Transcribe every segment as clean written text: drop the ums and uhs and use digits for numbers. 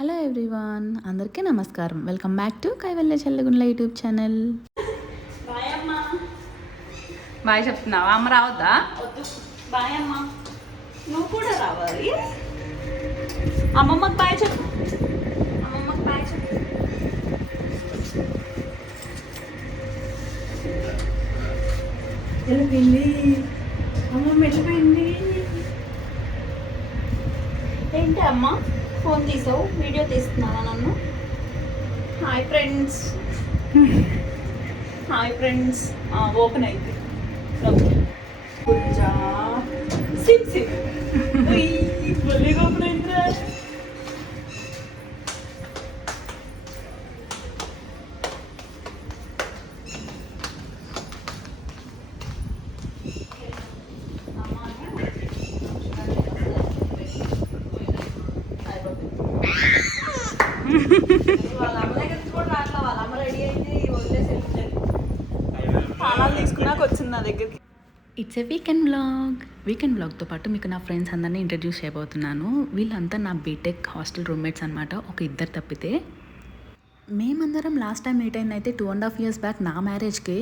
Hello everyone, అందరికీ నమస్కారం. Welcome back to Kaivalya Challagundla YouTube channel. Bye అమ్మ. బాయ్ చెప్తున్నావా? అమ్మ రావద్దా? వద్దు. బాయ్ అమ్మ. నువ్వు కూడా రావాలి. అమ్మమ్మకి బాయ్ చెప్పు. అమ్మమ్మకి బాయ్ చెప్పు. వెళ్ళిపోయింది. అమ్మమ్మ వెళ్ళిపోయింది. ఏంటి అమ్మ ఫోన్ తీసావు? వీడియో తీస్తున్నావా నన్ను? Hi friends. Hi friends. Open అయితే గుజ్జా సిప్ సిప్ భలేగా ఓపెన్ అయిందిరా. వాళ్ళ అమ్మ దగ్గర కూడా రాట్లా. వాళ్ళ అమ్మ రెడీ అయితే వదిలేసి వెళ్ళిపోయారు. తాళాలు తీసుకున్నాక వచ్చింది నా దగ్గరికి. ఇట్స్ ఏ వీకెండ్ బ్లాగ్తో పాటు మీకు నా ఫ్రెండ్స్ అందరినీ ఇంట్రడ్యూస్ చేయబోతున్నాను. వీళ్ళంతా నా బీటెక్ హాస్టల్ రూమ్మేట్స్ అనమాట, ఒక ఇద్దరు తప్పితే. మేమందరం లాస్ట్ టైం మీట్ అయింది అయితే 2.5 years బ్యాక్ నా మ్యారేజ్కి.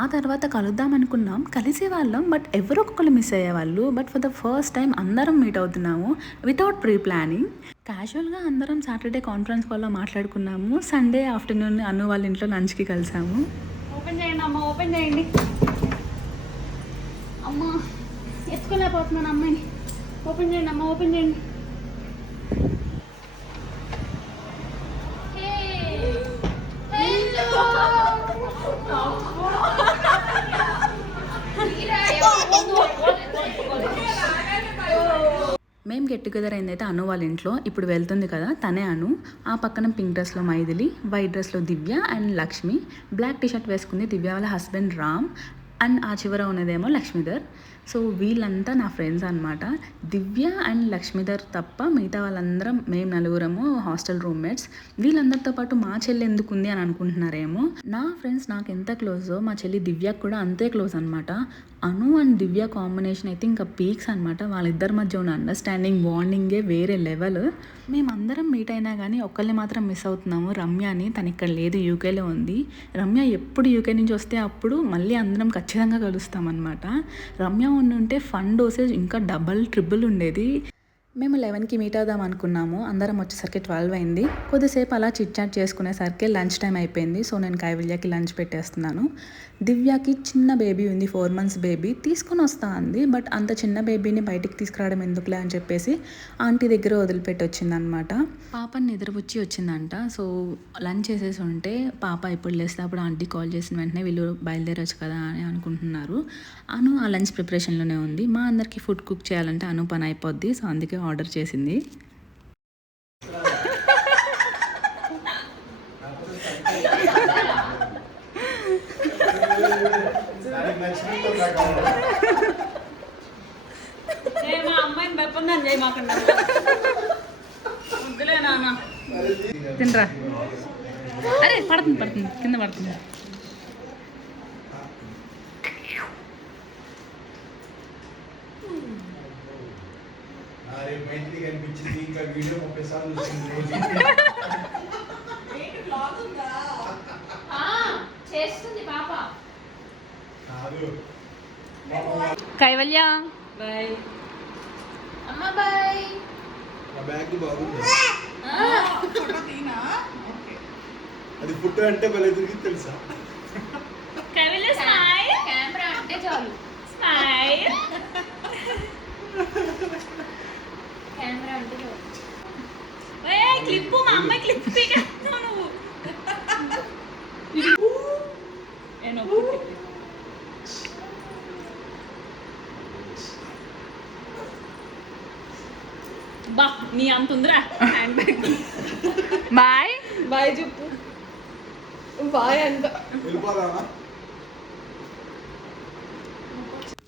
ఆ తర్వాత కలుద్దాం అనుకున్నాం, కలిసేవాళ్ళం, బట్ ఎవరో ఒకళ్ళు మిస్ అయ్యేవాళ్ళు. But for the first time అందరం మీట్ అవుతున్నాము వితౌట్ ప్రీ ప్లానింగ్. క్యాజువల్గా అందరం సాటర్డే కాన్ఫరెన్స్ కాల్లో మాట్లాడుకున్నాము. సండే ఆఫ్టర్నూన్ అను వాళ్ళ ఇంట్లో లంచ్కి కలిసాము. ఓపెన్ చేయండి అమ్మ, ఓపెన్ చేయండి. అమ్మ ఎత్తుకోలేకపోతున్నాను అమ్మాయిని. ఓపెన్ చేయండి అమ్మ, ఓపెన్ చేయండి. మేము గెట్ టుగెదర్ అయిందైతే అను వాళ్ళ ఇంట్లో. ఇప్పుడు వెళ్తుంది కదా తనే అను. ఆ పక్కన పింక్ డ్రెస్లో మైథిలి, వైట్ డ్రెస్లో దివ్య అండ్ లక్ష్మి. బ్లాక్ టీషర్ట్ వేసుకుంది దివ్య వాళ్ళ హస్బెండ్ రామ్. అండ్ ఆ చివర ఉన్నదేమో లక్ష్మీధర్. సో వీళ్ళంతా నా ఫ్రెండ్స్ అనమాట. దివ్య అండ్ లక్ష్మీధర్ తప్ప మిగతా వాళ్ళందరం మేము నలుగురము హాస్టల్ రూమ్మేట్స్. వీళ్ళందరితో పాటు మా చెల్లి ఎందుకు ఉంది అని అనుకుంటున్నారేమో. నా ఫ్రెండ్స్ నాకు ఎంత క్లోజో మా చెల్లి దివ్యకు కూడా అంతే క్లోజ్ అనమాట. అను అండ్ దివ్య కాంబినేషన్ అయితే ఇంకా పీక్స్ అనమాట. వాళ్ళిద్దరి మధ్య ఉన్న అండర్స్టాండింగ్, బాండింగే వేరే లెవెల్. మేమందరం మీట్ అయినా కానీ ఒక్కరిని మాత్రం మిస్ అవుతున్నాము, రమ్యని. తను ఇక్కడ లేదు, యూకేలో ఉంది. రమ్య ఎప్పుడు యూకే నుంచి వస్తే అప్పుడు మళ్ళీ అందరం ఖచ్చితంగా కలుస్తామన్నమాట. రమ్య ఉంటే ఫన్ డోసేజ్ ఇంకా డబల్ ట్రిపుల్ ఉండేది. మేము 11కి మీట్ అవుదాం అనుకున్నాము. అందరం వచ్చేసరికి 12 అయింది. కొద్దిసేపు అలా చిట్ చాట్ చేసుకునేసరికి లంచ్ టైం అయిపోయింది. సో నేను కైవల్యకి లంచ్ పెట్టేస్తున్నాను. దివ్యకి చిన్న బేబీ ఉంది, 4 months బేబీ. తీసుకొని వస్తా అంది, బట్ అంత చిన్న బేబీని బయటికి తీసుకురావడం ఎందుకులే అని చెప్పేసి ఆంటీ దగ్గర వదిలిపెట్టి వచ్చిందనమాట. పాపని నిద్రపుచ్చి వచ్చిందంట. సో లంచ్ చేసేసి ఉంటే పాప ఇప్పుడు లేస్తే అప్పుడు ఆంటీ కాల్ చేసిన వెంటనే వీళ్ళు బయలుదేరొచ్చు కదా అని అనుకుంటున్నారు. అను ఆ లంచ్ ప్రిపరేషన్లోనే ఉంది. మా అందరికీ ఫుడ్ కుక్ చేయాలంటే అను పని అయిపోద్ది. సో అందుకే ఆర్డర్ చేసింది. మా అమ్మాయిని భయపడినాను చేయమాకండి. వద్దులే నాన్న. తినరా. అరే పడుతుంది కింద పడుతుంది. చేస్తుంది పాప. కైవల్య బాయ్ అమ్మ, బాయ్. అది ఫోటో అంటే భలే తిరిగి తెలుసా? కైవల్య స్మైల్. కెమెరా అంటే చాలు. స్మైల్. కెమెరా అంటే చాలు. క్లిప్, మా అమ్మాయి క్లిప్ నువ్వు. బా నీ అంత ఉందిరా హ్యాండ్ బ్యాగ్. బాయ్ బాయ్ చెప్పు. బాయ్ అంట.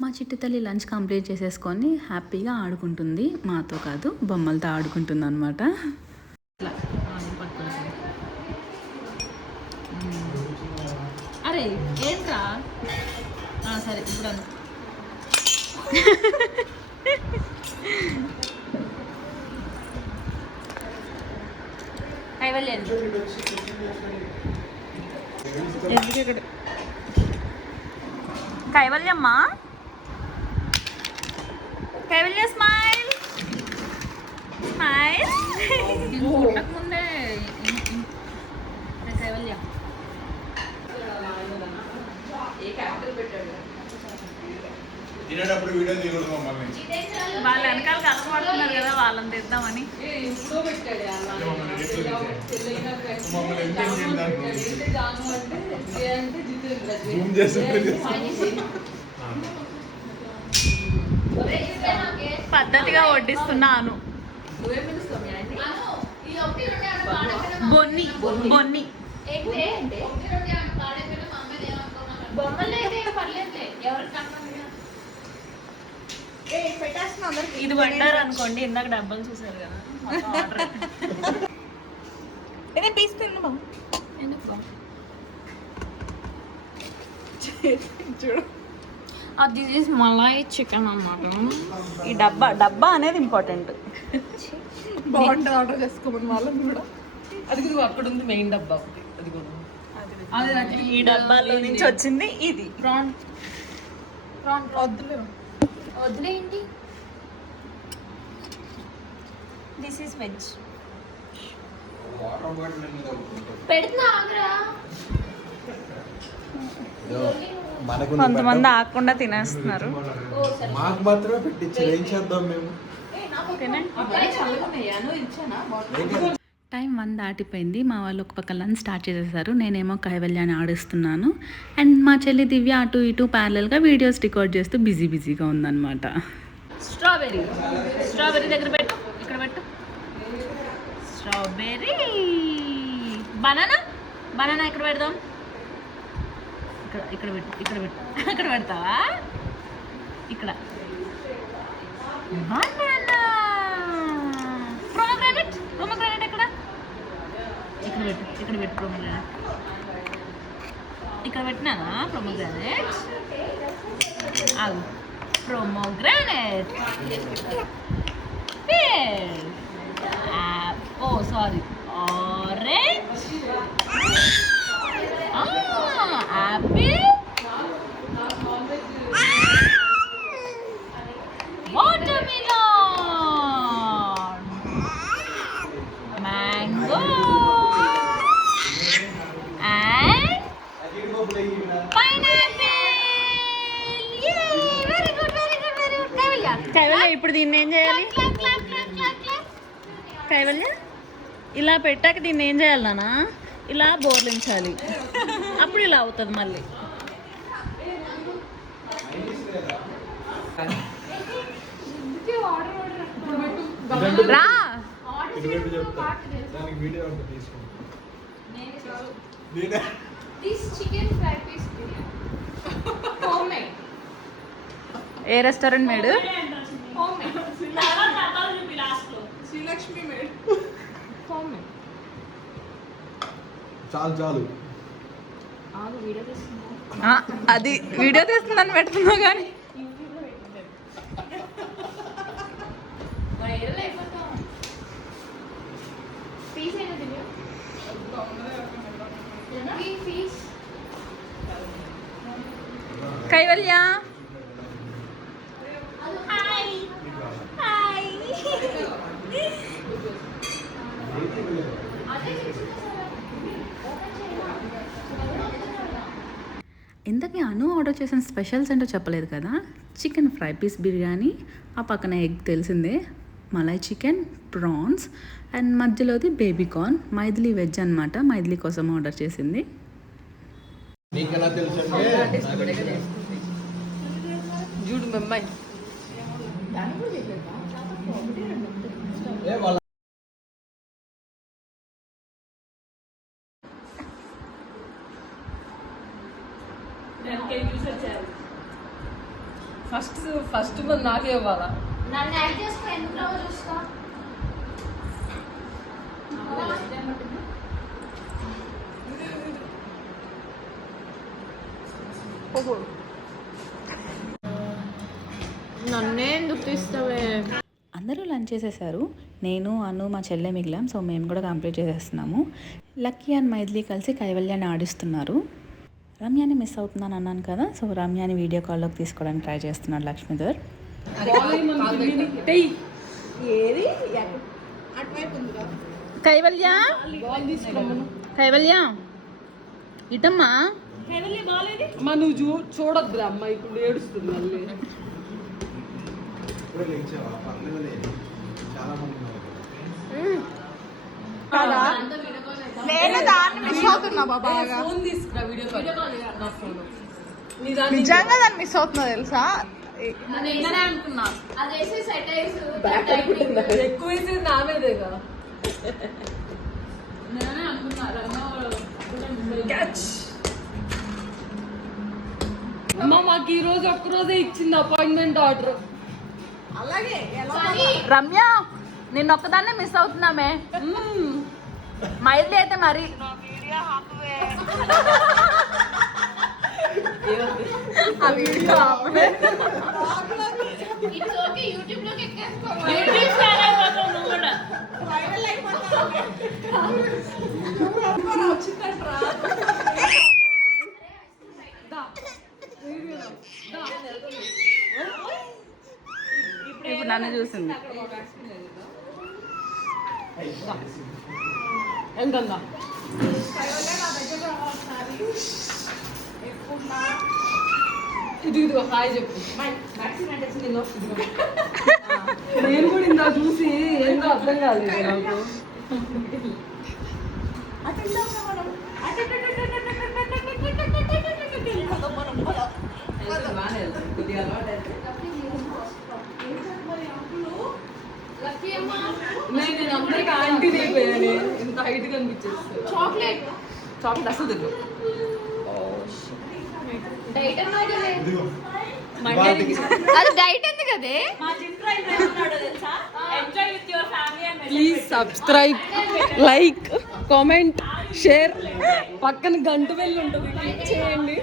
మా చిట్టి తల్లి లంచ్ కంప్లీట్ చేసేసుకొని హ్యాపీగా ఆడుకుంటుంది. మాతో కాదు, బొమ్మలతో ఆడుకుంటుంది అనమాట. అరే ఏంట్రా? సరే ఇప్పుడు అను. కైవల్యం ఎందుకు ఇక్కడ కైవల్యమ్మా కైవల్య స్మైల్ స్మైల్ ముందే కైవల్య తినేటప్పుడు వీడియో తీయకూడదు మమ్మల్ని. వాళ్ళ వెనకాల కష్టపడుతున్నారు కదా వాళ్ళని తెద్దామని మమ్మల్ని ఎంటర్టైన్ చేయడానికి జూమ్ చేస్తుంటే పద్ధతిగా వడ్డిస్తున్నాను బొన్ని బొన్ని ఇది వండారు అనుకోండి ఇందాక డబ్బాలు చూసారు కదా ఇదే పీస్ తిన్నా చూడు దిస్ ఈస్ మలాయ్ చికెన్ అన్నమాట ఈ డబ్బా అనేది ఇంపార్టెంట్ బాగుంటుంది ఆర్డర్ చేసుకోమని వాళ్ళని కూడా అది కూడా అక్కడ ఉంది మెయిన్ డబ్బా ఒకటి అది కూడా ఈ డబ్బాలో నుంచి వచ్చింది ఇది ప్రాన్ వద్దులే వదిలేయండి దిస్ ఈస్ వెజ్ పెడుతున్నా కొంతమంది ఆకుండా తినేస్తున్నారు మాకు మాత్రమే పెట్టించారు, ఏం చేద్దాం మేము? టైం 1 దాటిపోయింది. మా వాళ్ళు ఒక పక్క లంచ్ స్టార్ట్ చేసేసారు. నేనేమో కైవల్యాన్ని ఆడిస్తున్నాను. అండ్ మా చెల్లి దివ్య అటు ఇటు ప్యారలల్గా వీడియోస్ రికార్డ్ చేస్తూ బిజీగా ఉందన్నమాట. స్ట్రాబెర్రీ స్ట్రాబెర్రీ దగ్గర పెట్టు ఇక్కడ పెట్టు స్ట్రాబెర్రీ బనానా బనానా ఇక్కడ పెడదాం ఇక్కడ పెట్టు అక్కడ పెడతావా ఇక్కడ బనానా ప్రొమోగ్రానైట్ ఎక్కడ ఇక్కడ పెట్టు ప్రొమోగ్రానైట్ ఇక్కడ పెట్టినానా ప్రొమోగ్రానైట్ ఆగు pomegranate sorry orange apple watermelon mango and Kaivalya ఇప్పుడు దీన్ని ఏం చేయాలి కైవల్య ఇలా పెట్టాక దీన్ని ఏం చేయాలి నాన్న ఇలా బోర్లించాలి అప్పుడు ఇలా అవుతుంది మళ్ళీ రా దానికి వీడియో ఉంటుంది తీసుకోండి. ఏ రెస్టారెంట్ మేడు శ్రీలక్ష్మి మేడ్ చాలు అది వీడియో తీస్తుందని పెడుతున్నావు కానీ కైవల్య ఇంతకీ అను ఆర్డర్ చేసిన స్పెషల్స్ ఏంటో చెప్పలేదు కదా. చికెన్ ఫ్రై పీస్ బిర్యానీ, ఆ పక్కన ఎగ్ తెలిసిందే, మలై చికెన్, ప్రాన్స్ అండ్ మధ్యలోది బేబీ కార్న్. మైథిలి వెజ్ అనమాట, మైథిలి కోసం ఆర్డర్ చేసింది. నీకెలా తెలుసు చూడు మమ్మాయి ఫస్ట్ మరి నాకే ఇవ్వాలా నన్ను యాడ్ చేసుకో ఎందులో చూస్తా నన్నే ఎందుకు తీస్తావే? అందరూ లంచ్ లంచ్ చేసేసారు. నేను అను మా చెల్లె మిగిలాం. సో మేము కూడా కంప్లీట్ చేసేస్తున్నాము. లక్కీ అండ్ మైథిలి కలిసి కైవల్యాన్ని ఆడిస్తున్నారు. రమ్యాని మిస్ అవుతున్నాను అన్నాను కదా, సో రమ్యాని వీడియో కాల్లోకి తీసుకోవడానికి ట్రై చేస్తున్నాడు లక్ష్మీధర్. ఏది అటువైపు ఉందిగా. కైవల్య కైవల్య ఇటమ్మా. అమ్మా నువ్వు చూడొద్దురా అమ్మ, ఇప్పుడు ఏడుస్తుంది మళ్ళీ. ఇప్పుడే లేచావా? పర్లేదులే. చాలా మంది ఉన్నారు. నేను దాన్ని మిస్ అవుతున్నా బాగా. ఫోన్ తీసుకురా, వీడియో కాల్ నా ఫోన్. నిజంగా దాన్ని మిస్ అవుతున్నా తెలుసా. ఎక్కువ వేసేది నా మీదేగా. అమ్మ మాకు ఈ రోజు ఒక్కరోజే ఇచ్చింది అపాయింట్మెంట్ ఆర్డర్. అలాగే రమ్య నిన్నొక్కదాన్నే మిస్ అవుతున్నామే. మైథిలి అయితే మరి ఆ వీడియో ఆపే. ఇప్పుడు నన్ను చూసింది. ఎంతంగా ఇది హాయ్ చెప్పు. నేను కూడా ఇందా చూసి ఏందో అర్థం కాలేదు నాకు. నేను అందరికి ఆంటీ అయిపోయాను. ఇంత హైట్ కనిపించేస్తుంది. చాక్లెట్ అసలు ఇదిగో. అది డైట్ ఉంది కదే. Please subscribe, like, comment, share. పక్కన గంట వెళ్ళి ఉంటుంది, క్లిక్ చేయండి.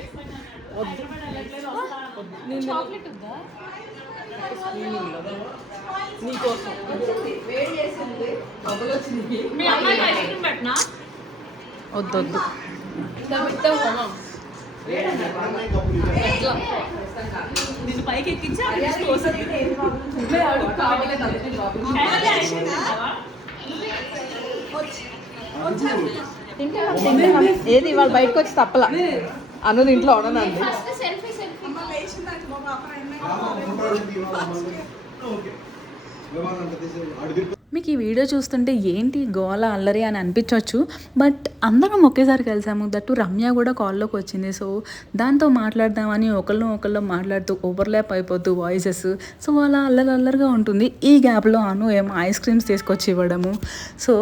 నీకోసం వద్దొద్దు. నిన్ను పైకి ఎక్కించి ఏది ఇవాళ బయటకు వచ్చి తప్పలా. అను ఇంట్లో ఉండనండి. మీకు ఈ వీడియో చూస్తుంటే ఏంటి గోల అల్లరి అని అనిపించవచ్చు, బట్ అందరం ఒకేసారి కలిసాము. దట్టు రమ్య కూడా కాల్లోకి వచ్చింది. సో దాంతో మాట్లాడదామని ఒకళ్ళు మాట్లాడుతూ ఓవర్లాప్ అయిపోతూ వాయిసెస్, సో అలా అల్లరిగా ఉంటుంది. ఈ గ్యాప్లో అను ఏమో ఐస్ క్రీమ్స్ తీసుకొచ్చి ఇవ్వడము, సో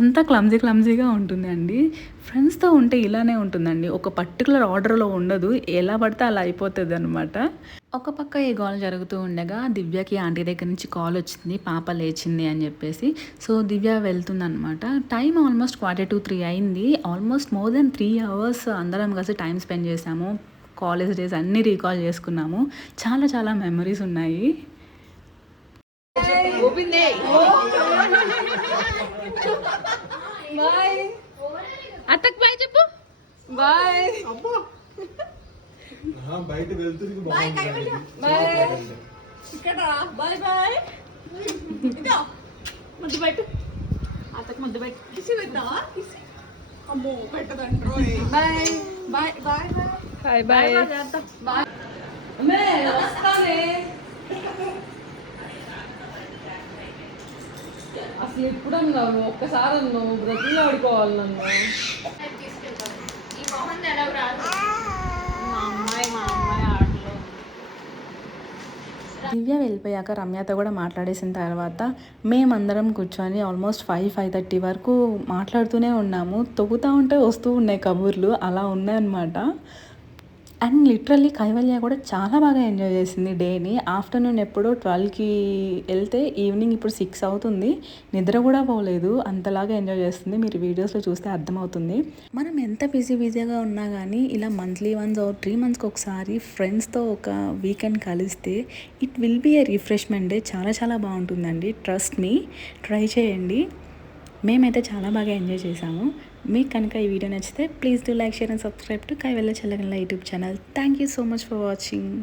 అంతా క్లమ్జీగా ఉంటుంది అండి. ఫ్రెండ్స్తో ఉంటే ఇలానే ఉంటుందండి. ఒక పర్టికులర్ ఆర్డర్లో ఉండదు, ఎలా పడితే అలా అయిపోతుంది అనమాట. ఒక పక్క ఈ గోల్ జరుగుతూ ఉండగా దివ్యకి ఆంటీ దగ్గర నుంచి కాల్ వచ్చింది, పాప లేచింది అని చెప్పేసి. సో దివ్య వెళ్తుందనమాట. టైం ఆల్మోస్ట్ 2:45 అయింది. ఆల్మోస్ట్ మోర్ దెన్ 3 hours అందరం కలిసి టైం స్పెండ్ చేసాము. కాలేజ్ డేస్ అన్నీ రీకాల్ చేసుకున్నాము. చాలా మెమరీస్ ఉన్నాయి. అత్తకు బాయ్ చెప్పు. బాయ్. బయట వెళ్తుంది. ఇక్కడ బాయ్ బాయ్. ముద్దు పెట్టు అత్తకు, ముద్దు పెట్టు. కిసి పెడతావా? కిసి అమ్మో పెట్టదండ్రో. Bye bye bye bye bye bye. అమ్మే వస్తానే. అసలు ఎప్పుడు అన్నావు? ఒక్కసారి అన్నావు, బ్రతిలో ఆడుకోవాలి నన్ను. దివ్య వెళ్ళిపోయాక రమ్యతో కూడా మాట్లాడేసిన తర్వాత మేమందరం కూర్చొని ఆల్మోస్ట్ 5:30 వరకు మాట్లాడుతూనే ఉన్నాము. తొగుతూ ఉంటే వస్తూ ఉన్నాయి కబుర్లు, అలా ఉన్నాయన్నమాట. అండ్ లిటరల్లీ కైవల్య కూడా చాలా బాగా ఎంజాయ్ చేసింది డేని. ఆఫ్టర్నూన్ ఎప్పుడో 12కి వెళ్తే ఈవినింగ్ ఇప్పుడు 6 అవుతుంది. నిద్ర కూడా పోలేదు, అంతలాగా ఎంజాయ్ చేస్తుంది. మీరు వీడియోస్లో చూస్తే అర్థమవుతుంది. మనం ఎంత బిజీగా ఉన్నా కానీ ఇలా మంత్లీ వన్స్ 3 మంత్స్కి ఒకసారి ఫ్రెండ్స్తో ఒక వీకెండ్ కలిస్తే it will be a refreshment day. చాలా చాలా బాగుంటుందండి. ట్రస్ట్ మీ, ట్రై చేయండి. మేమైతే చాలా బాగా ఎంజాయ్ చేసాము. మీకు కనుక ఈ వీడియో నచ్చితే please do like, share and subscribe to Kaivalya Challagalla YouTube channel. Thank you so much for watching.